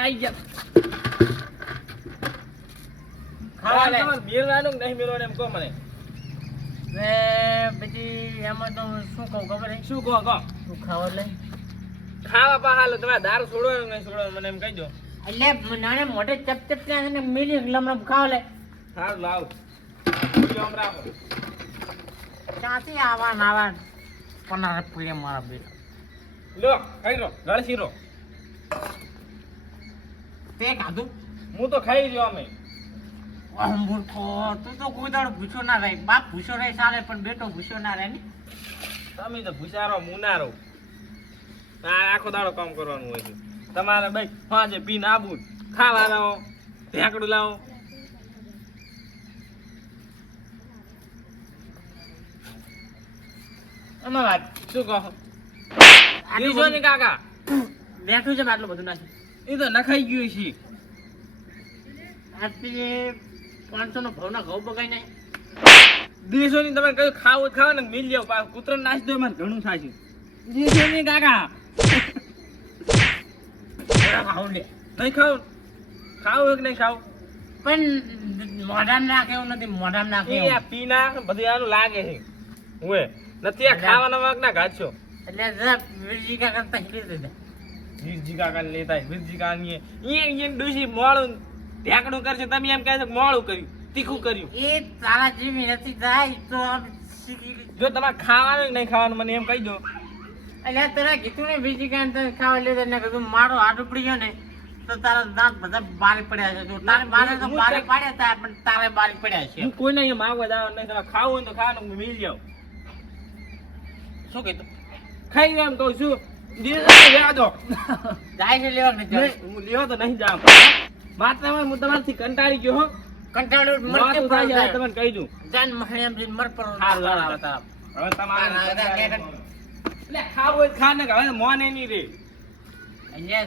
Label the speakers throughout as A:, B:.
A: આવી ગયા મેળવાનું નહીં મેળવાનું એમ કહો મને.
B: ને પછી એમાં તો શું કહું ખબર
A: શું કહો કહો.
B: તું ખાવા લે
A: ખાવા પા હાલો તમે દારૂ છોડો નહીં છોડો મને એમ કહી દો.
B: એટલે નાને મોઢે ચપ ચપ ત્યાં છે ને મિલી લમણમ ખાવા લે
A: સારું લાવ રાખો
B: ક્યાંથી આવા નાવા પીડે મારા બેટા?
A: લો ખાઈ લો. ગળસી રો
B: તે ખાધું?
A: હું તો ખાઈ રહ્યો અમે.
B: આમ મૂર્ખો તું તો કોઈ દાડો ભૂસો ના રહે બાપ ભૂસો રહે ચાલે પણ બેટો ભૂસો ના રહે ને?
A: તમે તો ભૂસારો મુનારો. આ આખો દાડો કામ કરવાનું હોય છે. તમારે ભાઈ સાંજે પીને આવું ખાવા લાવો ઢેકડું લાવો.
B: અમારા
A: શું કહો? કાકા?
B: બેઠું છે આટલું બધું નાખી.
A: એ તો નખાઈ ગયું છે.
B: પાંચસો નો ભાવના ઘઉં બગાઈ નહીં
A: દેશો ની તમે કયું ખાવું ખાવ ને મિલ જાવ પાછું કૂતરો નાખી દો મને ઘણું થાય છે. દેશો ની કાકા.
B: ખાવું લે.
A: નહીં ખાવું. ખાવું કે નહીં ખાવું?
B: પણ મોઢામાં નાખે એવું નથી મોઢામાં નાખે.
A: પીના બધું આનું લાગે છે. હુએ નથી આ ખાવાના વાગ ના ગાછો
B: એટલે વીરજી કાકા દે
A: વીરજી કાકા લેતા વીરજી કાકા ને એ એ ડૂસી મોળું ઢેકડું કરશે. તમે એમ કહે છે મોળું કર્યું તીખું કર્યું.
B: એ તારા જેવી નથી થાય તો.
A: જો તમારે ખાવાનું નહીં ખાવાનું મને એમ કહી દો.
B: એટલે તારા કીધું ને બીજી કાંઈ તને ખાવા લેતા ને કીધું મારો હાથ ઉપડી ગયો ને તો તારા દાંત બધા બારી પડ્યા છે. જો તારે બારે તો બારે પાડ્યા હતા પણ તારે બારી પડ્યા છે.
A: હું કોઈને અહીંયા માગવા જવાનું નહીં તમારે ખાવું હોય તો ખાવાનું મિલ જાવ
B: શું કીધું?
A: ખાઈ એમ કહું છું.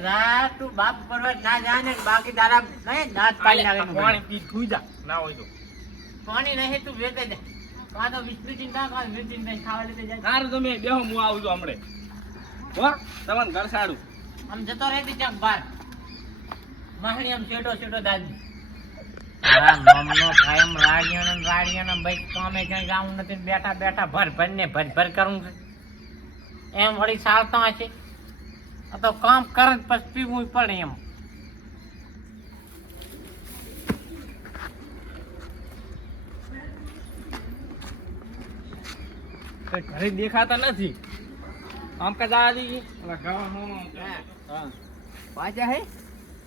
B: જા બાપ પર્વત જા બાકી તારા નહીં
A: પાણી પી જા ના હોય તો
B: પાણી નહીં તું વેચે દે કાં તો વિષ્ણુ ચિંતા કાં વિષ્ણુ નહીં ખાવા લીધે જાય.
A: સારું તમે બેહો, હું આવું છું હમણે. હો તમને ઘર સારું.
B: આમ જતો રહેતી ત્યાં બાર માહણી આમ છેટો છેટો દાદી. કાયમ રાડિયાનો ને ભાઈ કામે ક્યાંય જાવું નથી બેઠા બેઠા ભર ભર ને ભર ભર કરવું એમ વળી ચાલતો હશે આ તો કામ કરે પછી પીવું પડે એમ.
A: કઈ ઘરે દેખાતા નથી? આમ કા દઈએ ઓલા હા
B: પાછા હે.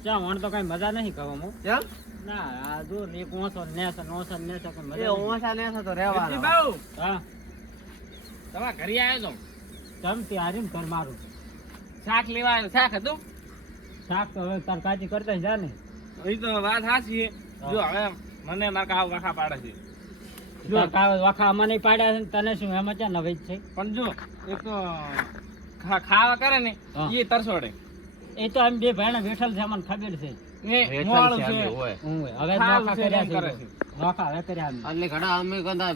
C: ચા વણ તો કઈ મજા નહીં કહેવામાં
B: ચમ?
C: ના આ જો ઓસો નેસ અને ઓસો નેસ કઈ મજા
B: એ ને તો
A: વિરજી બાઉ
C: હા.
A: તમારા ઘરે આવ્યો તો?
C: હારીને ઘર મારું.
A: શાક લેવા આવ્યો શાક હતું?
C: શાક તો હવે તાર કાચી કરતા જા ને.
A: એ તો વાત સાચી જો હવે મને મારા કાવ વાખા પાડે છે. જો.
C: વાખા આમાં પાડ્યા છે તને શું એમાં ક્યાં નવાઈ છે?
A: પણ જો એક તો ખાવા કરે ને એ તરસોડે.
C: એ તો આમ બે ભાઈના બેઠલ છે અમને ખબર છે.
A: એ મોળું છે.
C: હું હવે
A: ખાવ
C: વાખા
A: છે
C: કર્યા
A: એમ
C: છે.
A: કરે છે.
C: વાખા હવે કર્યા અમે.
B: એટલે ઘણા અમે કંદા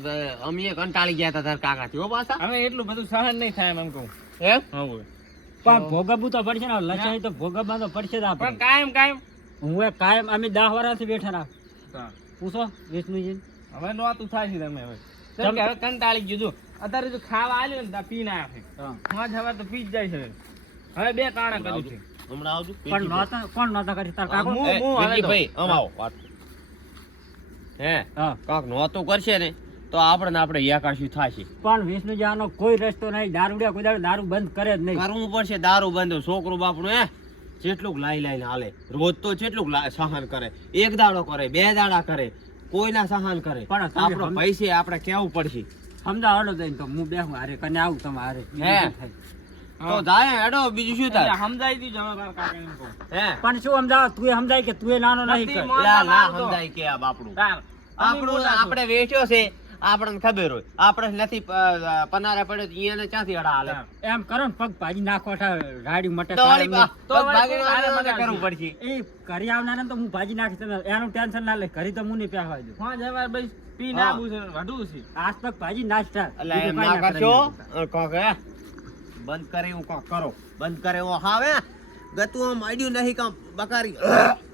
B: અમે કંટાળી ગયા હતા કાકા થી પાછા.
A: હવે એટલું બધું સહન નહીં થાય એમ એમ કહું.
B: એમ
C: પણ ભોગવવું તો પડશે ને લચાઈ તો ભોગવવા તો પડશે જ
A: પણ
C: આપણે
A: કાયમ કાયમ.
C: હું કાયમ અમે દસ વર્ષથી બેઠા પૂછો વિષ્ણુજી.
A: હવે નોતું થાય છે તમે હવે. કેમ કે હવે કંટાળી ગયું છું અત્યારે જો ખાવા આવ્યું ને તો પી ના આપે. પાંચ હવે તો પી જ જાય છે હવે. બે કાણા કર્યું છે.
B: હમણાં આવજો.
C: પણ નોતા કોણ નોતા કરી તાર કાકો?
A: હું- હું હવે
D: ભાઈ આમ આવો વાત. હે?
C: હા.
D: કાંક નહોતું કરશે ને તો આપણે આપણે યાકાશી થશે.
C: પણ વિષ્ણુ જવાનો કોઈ રસ્તો નહીં. દારૂડિયા કોઈ દાડો દારૂ બંધ કરે જ નહીં.
D: કરવું પડશે દારૂ બંધ. છોકરું બાપનું હે? જેટલું લાઈ લાઈને હાલે. રોજ તો જેટલું સહન કરે. એક દાડો કરે બે દાડા કરે. કોઈના સહન કરે.
C: પણ
D: આપણો પૈસે આપણે કેવું પડશે?
C: સમજાવડો દઈને તો હું બેહું હારે કને આવું તમે હારે?
D: તો જાય હેડો બીજું શું થાય?
A: સમજાઈ દી એમ
D: હે?
C: પણ શું સમજાવ? તું સમજાય કે તું નાનો નહીં
D: ના સમજાય કે આ બાપડું. આપણું આપણે વેચ્યો છે. આપણને ખબર હોય. આપણે નથી પનારે પડે તો એને ક્યાંથી અડા હાલે?
C: એમ કરો ને પગ ભાજી નાખો રાડી મટે
D: તો મને કરવું પડશે.
C: એ કરી આવનારા તો હું ભાજી નાખી તમે એનું ટેન્શન ના લે. ઘરે તો હું નહીં પ્યાવા દઉં
A: હા હવાર ભાઈ પી ના બુ છે વધુ છે.
C: આજ તક ભાજી નાસ્તા
D: એટલે એમ ના કરશો. કોક હે? બંધ કરે એવું કોક કરો. બંધ કરે એવો હાવે ગતું આમ આડ્યું નહીં કામ. બકારી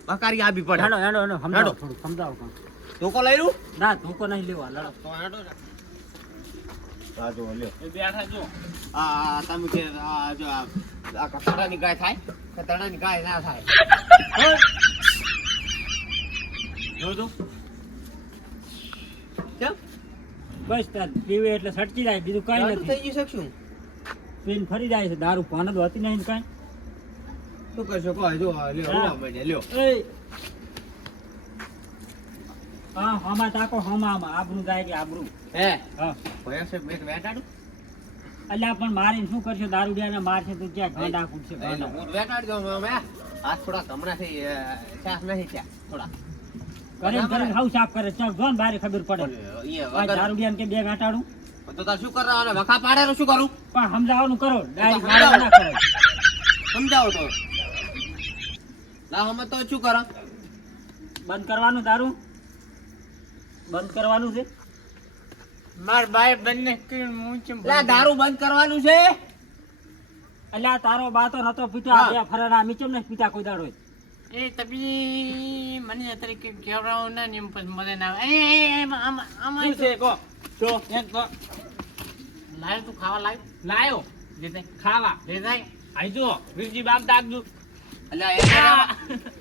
D: બકારી આપી પડે.
C: હેડો હેડો હેડો સમજાવો થોડું સમજાવો.
D: ધોકો લઈ લઉં
C: ના ધોકો નહીં લેવા લડો.
D: તો આડો ને જો લ્યો.
A: એ બેઠા જો
D: આ આ તમે કે આ જો આ આ કતરાની ગાય થાય કતરાની ગાય ના થાય. જો જો કેમ?
C: બસ તાર પીવે એટલે સટકી જાય બીજું કઈ નથી.
D: થઈ જશે શકશું
C: પીને ફરી જાય છે દારૂ પાન જ હોતી નહીં કઈ.
D: શું કરશો? કહો જો લ્યો.
C: એ હા હમા તાકો હમા હમા આબરૂ જાય કે આબરૂ.
D: હે?
C: હા.
D: ભયા છે મેં વેટાડું
C: અલ્યા પણ મારે શું કરશો? દારૂડિયા ને મારશે તો ક્યાં ગાંડા કૂટશે ગાંડા.
D: હું વેટાડી દઉં અમે. આ થોડા હમણાંથી સાફ નહીં ત્યાં થોડા.
C: કરે કરે હાઉ સાફ કરે. ચાલ જો ને બારે ખબર પડે. આ
D: વગર
C: કે બે ગાંટાડું
D: તો તાર શું કરવાનું? વખા પાડે શું કરું?
C: પણ સમજાવવાનું કરો. ડાયરેક્ટ. મારવા ના કરો.
D: સમજાવો તો. ના હમ તો શું કરો?
C: બંધ કરવાનું દારૂ? બંધ કરવાનું છે?
B: માર બાય બંને હું ચેમ
D: લા દારૂ બંધ કરવાનું છે?
C: અલ્યા તારો બાતો નતો પીતો આ બે ફરાના મીચમ ને પીતા કોઈ દાડો
B: એ? તબી મને અત્યારે કે કહેવડાવો ના નિમ પર મને ના એ એ, આમ આમાં
A: છે કો જો એક તો
B: લાય તું ખાવા લાય?
A: લાયો?
B: જે
A: ખાવા?
B: જે તાય
A: આઈ જો વીરજી બાપ દાગજો.
D: અલ્યા એ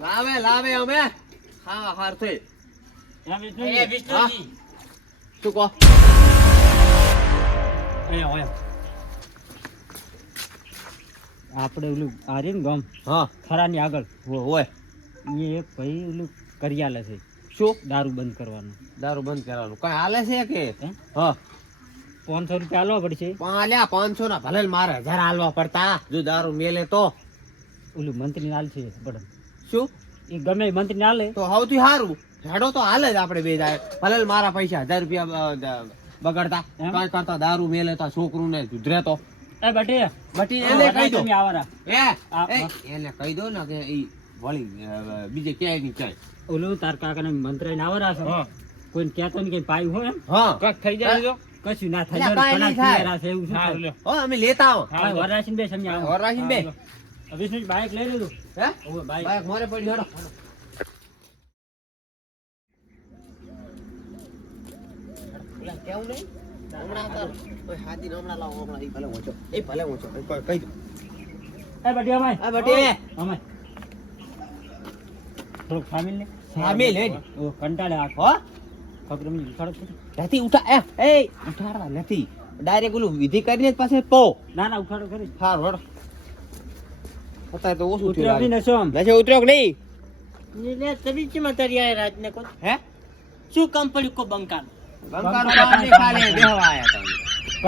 D: લાવે લાવે અમે. હા હાર થઈ. શું કહો.
C: આપણે ઓલું આ રહ્યું ને ગામ
D: હા.
C: ખરાની આગળ.
D: હોય.
C: એ એક ભાઈ ઓલું કરી આલે છે.
D: શું?
C: દારૂ બંધ કરવાનું.
D: દારૂ બંધ કરવાનું. કઈ હાલે છે કે?
C: હે? પાંચસો રૂપિયા આલવા પડશે.
D: પણ આલ્યા પાંચસો ના ભલે મારે હજાર આલવા પડતા. જો દારૂ મેલે તો?
C: ઓલું મંત્રી હાલ છે બડન
D: શું?
C: એ ગમે મંત્રી ને હાલે
D: તો સૌથી સારું. હેડો તો હાલે જ આપણે બે જાય ભલે મારા પૈસા હજાર રૂપિયા બગડતા. કઈ કરતા દારૂ મેલે તો છોકરું ને સુધરે તો.
C: એ બટી
D: બટી એને કહી દો.
C: આવારા.
D: એ એને કહી દો ને કે ઈ વળી બીજે ક્યાંય નહીં ક્યાંય
C: ઓલું તાર કાકાને મંત્રી આવારા છે? કોઈને કહેતો ને કઈ પાયું હોય
D: હા.
A: કક થઈ જાય જો.
C: કશું ના થાય
D: અલ્યા, કાંઈ નહીં થાય.
C: એવું શું થાય?
A: લ્યો
D: અમે લેતા આવો
A: હા,
C: બે સમજાવો. આવો.
D: વરરાશીને બે
C: હા, વિષ્ણુ બાઈક લઈ લીધું
D: હે
C: ઓવે, બાઈક
D: બાઈક મોરે પડી હેડો ઓલા કેવું નહીં હમણાં હતા. ઓય, હાથીને હમણાં લાવો, હમણાં. ઈ ભલે ઊંચો. ઈ ભલે ઊંચો. ઈ કોઈ કહી દો.
C: એ બટી અમાય
D: આ બટી.
C: અમાય થોડુંક સામીલ ને
D: સામીલ હે ને?
C: કંટાળે આ
D: હો?
C: ખબર એમની ઉખાડો
D: નથી ઉઠા એ એ ઉઠાડવા નથી ડાયરેક્ટ ઓલું વિધિ કરીને જ પાસે પો.
C: ના કરી.
D: સારું હેડો અત્યારે તો ઓછું
C: ઉતર્યો બી નશો.
D: નથી ઉતર્યો કે નહીં?
B: એટલે તબી તારી કો
D: હે?
B: શું કામ પડ્યું કો બંકાર
D: બંકાનો ખાલી આયા તા.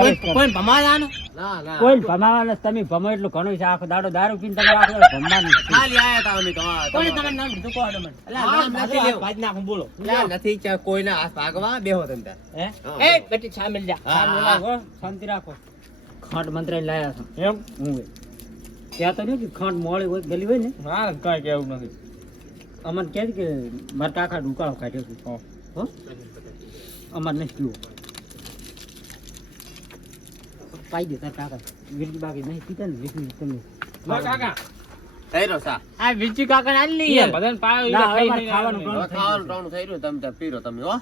B: કોઈ ભમાવાનું
D: ના ના.
C: કોઈ ભમાવાના તમે ભમો એટલું ઘણું છે આખો દાડો દારૂ પીને તમે આખો દાડો ભમવાનું છે.
D: ખાલી આયા તા અમે તમારા.
B: તમારું નામ કીધું કો આડો મને
D: નથી લેવું.
C: ભાજ નાખું બોલો.
D: ના, નથી ચા- કોઈના હાથ ભાગવા બેહો તમે
C: હે?
B: એ. બેટી સામેલ જા.
C: શાંતિ રાખો, શાંતિ રાખો. ખંડ મંત્રાલય લાયા છો. એમ? હું ત્યાં તો નહીં કે ખંડ મોળી હોય ગલી હોય ને?
A: હા કઈ કેવું નથી.
C: અમને કહે કે મારા કાકા ઢુકાળો કાઢ્યો છું. હો. અમારે નહીં પીવો. પાઈ દે તાર કાકા. વિરજી બાકી નહીં પીતા ને વિરજી તમે
A: કાકા.
D: થઈ સા.
B: આ વિજય કાકા ને આલી યાર
A: બધાને પાયો
C: ના, હવે
A: ખાઈ
C: મારે
A: નહીં
C: ખાવાનું
D: હવે ખાવાનું ટાણું થઈ તમે તાર પીરો તમે હો.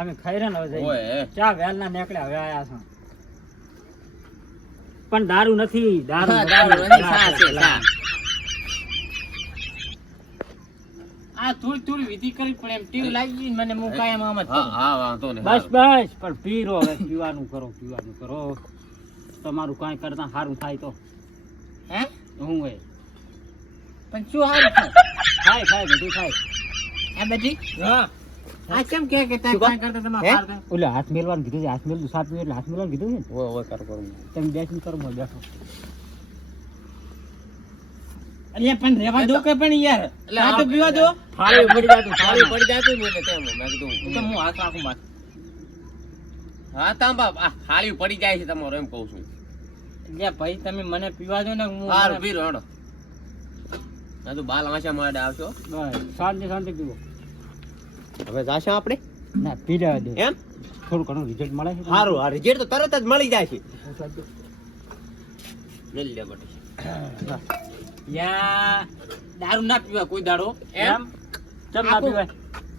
C: અમે ખાઈ ને હવે
D: ઓય
C: ચા વેલના નેકળ્યા હવે આયા છો. પણ દારૂ નથી દારૂ
D: દારૂ નથી, સા છે, સા.
B: આ થોડી થોડી વિધિ કરી પણ એમ ટીવ લાગી ગઈ મને હું કાયમ આમ જ
D: હા હા વાંધો નહીં
C: બસ બસ પણ પીરો હવે પીવાનું કરો પીવાનું કરો. તમારું કાંઈ કરતા સારું થાય તો.
B: હે?
C: હું એ.
B: પણ શું સારું થાય?
C: થાય બધું થાય.
B: આ બધી?
A: હા.
B: આ કેમ કે કે તાર કાંઈ કરતા તમારે
D: હે?
B: થાય?
C: ઓલે હાથ મેલવાનું કીધું છે હાથ મેલતું સાત મિનિટ હાથ મેલવાનું કીધું છે ને?
D: ઓય ઓય કર કર.
C: તમે બેસીને કરો બેઠો.
B: અલ્યા પણ રેવા દો કે પણ યાર? આ તો પીવા દો.
C: થાળી પડી જાતું
D: થાળી પડી જાતું મને તેમ મેં
B: તો
D: કીધું.
B: હું હાથ રાખું માથે.
D: હા તામ બાપ આ થાળી પડી જાય છે તમારો એમ કહું છું.
B: એટલે ભાઈ તમે મને પીવા દો ને હું
D: હાર પીરો હેડો. ના તો બાલ આશા માડે આવશો?
C: બસ શાંતિ શાંતિ પીવો.
D: હવે જાશે આપણે?
C: ના પી રહ્યા દે.
D: એમ?
C: થોડું ઘણું રિઝલ્ટ મળે છે
D: સારું આ રિઝલ્ટ તો તરત જ મળી જાય છે. લઈ લે બટી.
B: યા દારૂ ના પીવા કોઈ દાડો.
C: એમ? ચમ ના પીવાય?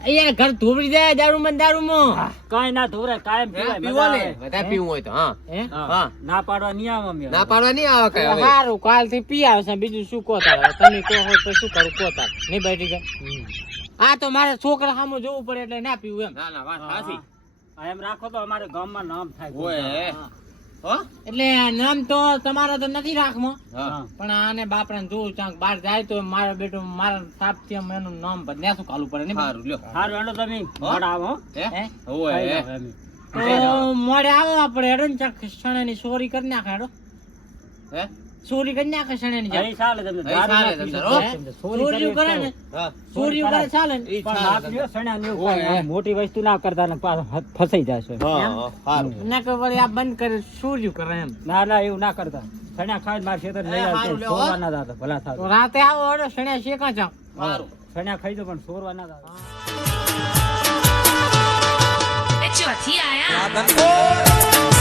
B: અહીંયા ઘર ધોવડી જાય દારૂ માં દારૂ માં
C: કઈ ના ધોવરાય કાયમ પીવાય
D: પીવો ને વધારે પીવું હોય તો હા.
B: હા.
C: હા. ના પાડવા નહીં આવે અમે.
D: ના પાડવા નહીં આવે કઈ હવે.
B: સારું કાલથી પી આવશે બીજું શું કોતા તમે કહો હોય તો શું કરું કોતા? નહીં બેઠી ગયા આ તો મારે છોકરા સામે જોવું પડે એટલે ના પીવું એમ.
D: ના ના વાત સાચી.
C: એમ રાખો તો અમારે ગામમાં નામ થાય.
D: ઓય.
B: એટલે નામ તો તમારે તો નથી રાખમાં. પણ આને બાપરાને જોવું ચાંક બહાર જાય તો મારો બેટો મારા સાપથી એનું નામ બદલે શું કાલું પડે નહીં
D: સારું લ્યો.
C: સારું હેડો તમે. મોડા આવો હે?
D: ઓય.
B: તો મોડે આવો આપણે હેડો ને ચાક ચોરી કરી નાખે હેડો.
D: હે?
B: ચોરી કરી નાખે શણેની
C: અહીં ચાલે તમને
D: ચાલે
C: ના
D: તમને,
C: પીવો. ચોરી
B: કરે ને.
D: હા.
B: ચોરી કરે ચાલે ને.
C: પણ ને. મોટી વસ્તુ ના કરતા ને ફસાઈ જશે.
B: ના કે વળી આ બંધ કરે ચોરી કરે એમ.
C: ના ના એવું ના કરતા. સણ્યા ખાઈને મારા ખેતર લઈ. સોરવા ના દાતા ભલા
B: તો રાતે આવો ઓડો શણ્યા શેકા
D: સારું.
C: સણ્યા ખાઈ દો પણ સોરવા ના દાતા
E: એ ચોથી આયા.